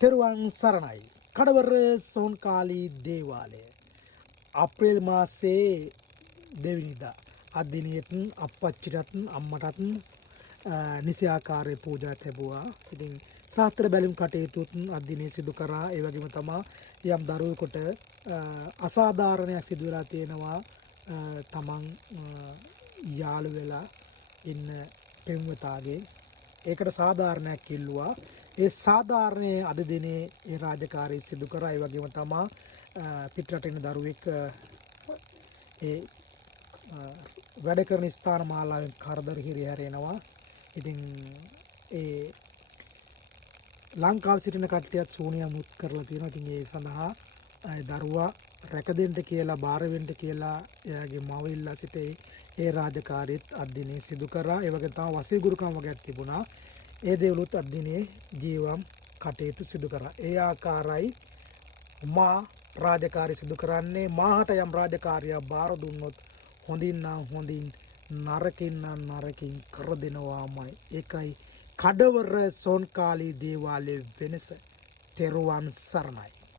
තෙරුවන් සරණයි. කඩවර සෝන්කාලී දේවාලය අප්‍රේල් මාසයේ දෙවෙනිදා අදිනියත් අප්පච්චිටත් අම්මටත් නිසි ආකාරයේ පූජා ලැබුවා. ඉතින් සාත්‍ර බැලුම් කටයුතුත් අදිනේ සිදු කරා. ඒ වගේම තමයි යම් දරුවෙකුට අසාධාරණයක් සිදු වෙලා තියෙනවා. තමන් යාළු වෙලා ඉන්න පෙම්වතාගේ ඒකට සාධාරණයක් ඉල්ලුවා. ඒ සාධාරණයේ අද දිනේ ඒ රාජකාරී සිදු කරා. ඒ වගේම තමයි පිටරට ඉන්න දරුවෙක් ඒ වැඩ කරන ස්ථාන මාලාවෙන් කරදර හිරිහැරෙනවා. ඉතින් ඒ ලංකාවේ සිටින කට්ටියත් සූනියමුත් කරලා තියෙනවා. ඉතින් ඒ සඳහා දරුවා රැකදෙන්න කියලා බාර වෙන්න කියලා එයාගේ මව ඉල්ලා සිටේ. ඒ රාජකාරීත් අද දිනේ සිදු කරා. ඒ වගේ තමයි වසීගුරුකම් වගේක් තිබුණා. ඒ දේවලුත් අද දිනේ ජීවම් කටයුතු සිදු කරා. ඒ ආකාරයි මා රාජකාරී සිදු කරන්නේ. මාහට යම් රාජකාරියක් බාර දුන්නොත් හොඳින් නම් හොඳින් නරකින් නම් නරකින් කර දෙනවාමයි. ඒකයි කඩවර සෝන්කාලී දේවාලයේ වෙනස. තෙරුවන් සරණයි.